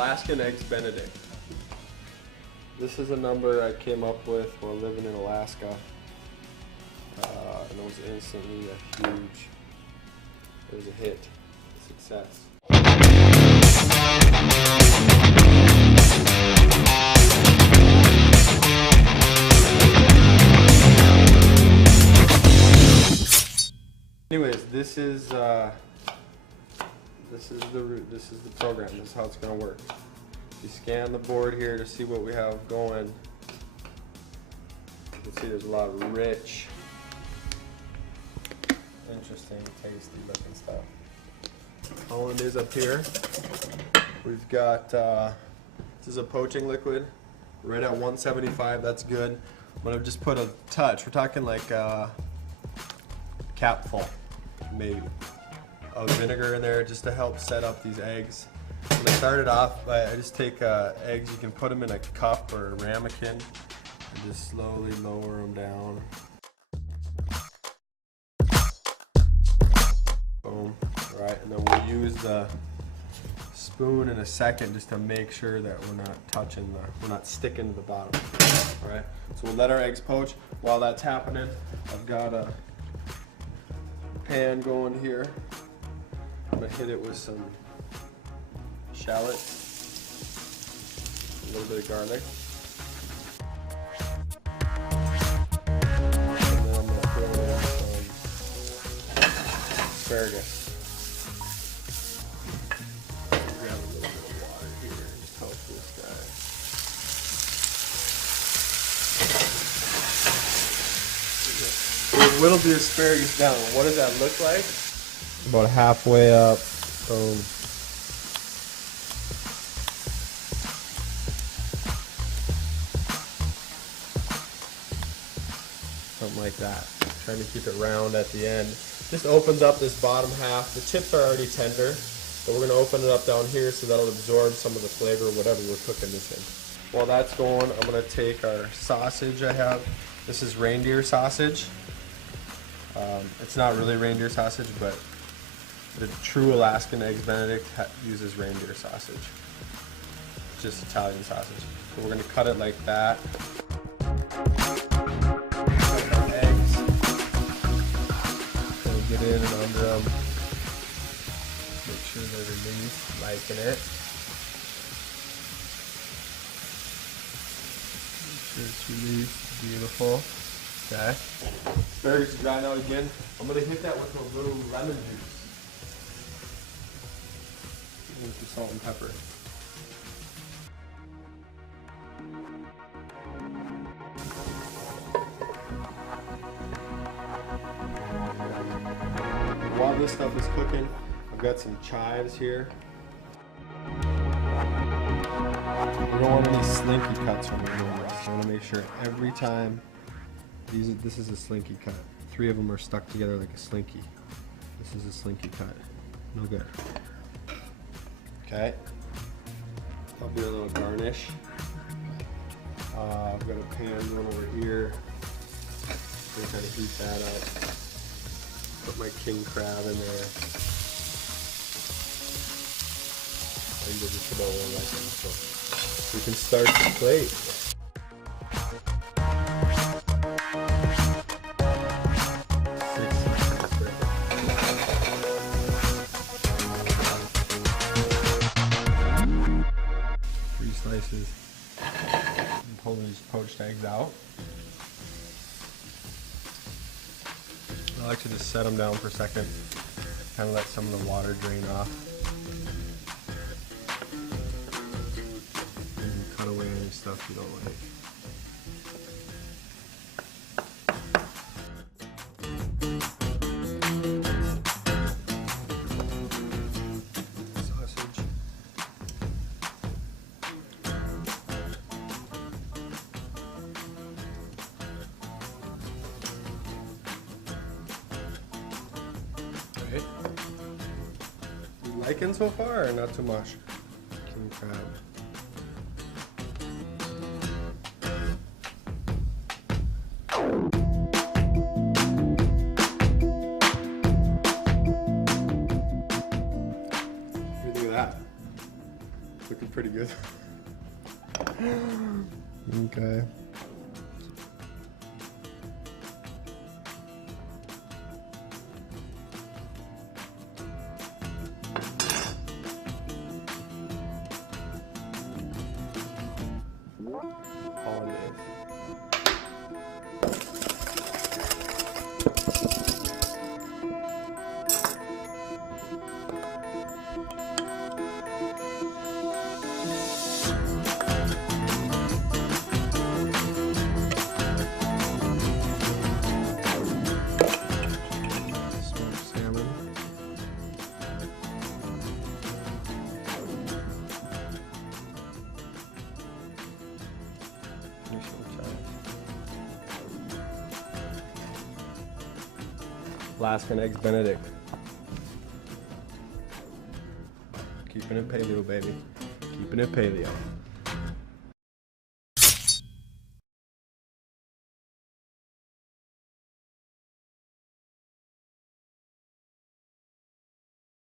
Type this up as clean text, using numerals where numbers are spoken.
Alaskan eggs Benedict. This is a number I came up with while living in Alaska. And it was instantly it was a hit, a success. Anyways, this is the program. This is how it's gonna work. You scan the board here to see what we have going. You can see there's a lot of rich, interesting, tasty looking stuff. Hollandaise up here. We've got this is a poaching liquid, right at 175. That's good. I'm gonna just put a touch. We're talking like capful, maybe, of vinegar in there just to help set up these eggs. I'm gonna start it off by I just take eggs. You can put them in a cup or a ramekin and just slowly lower them down. Boom. All right, and then we'll use the spoon in a second just to make sure that we're not sticking to the bottom. All right. So we'll let our eggs poach. While that's happening, I've got a pan going here. I'm gonna hit it with some shallots, a little bit of garlic, and then I'm gonna throw in some asparagus. Grab a little bit of water here and just help this guy. We'll whittle the asparagus down. What does that look like? About halfway up. Something like that. Trying to keep it round at the end. Just opens up this bottom half. The chips are already tender, but we're going to open it up down here so that'll absorb some of the flavor, whatever we're cooking this in. While that's going, I'm going to take our sausage I have. This is reindeer sausage. It's not really reindeer sausage, but the true Alaskan eggs Benedict uses reindeer sausage. It's just Italian sausage. So we're going to cut it like that. Eggs. Gonna get in and under them. Make sure they're released, liking it. Make sure it's released. Beautiful. Okay. Asparagus is drying out again. I'm going to hit that with a little lemon juice. And some salt and pepper. While this stuff is cooking, I've got some chives here. We don't want any slinky cuts when we're doing this. I want to make sure every time. This is a slinky cut. 3 of them are stuck together like a slinky. This is a slinky cut. No good. Okay. I'll do a little garnish. I've got a pan going over here. Gonna kind of heat that up. Put my king crab in there. And just about one like them. So we can start the plate. Slices and pull these poached eggs out. I like to just set them down for a second, kind of let some of the water drain off. And cut away any stuff you don't like. You liking so far or not too much? King crab. What do you think of that? Looking pretty good. Okay. Hollandaise. Smoked salmon. Alaskan eggs Benedict. Keeping it paleo, baby. Keeping it paleo.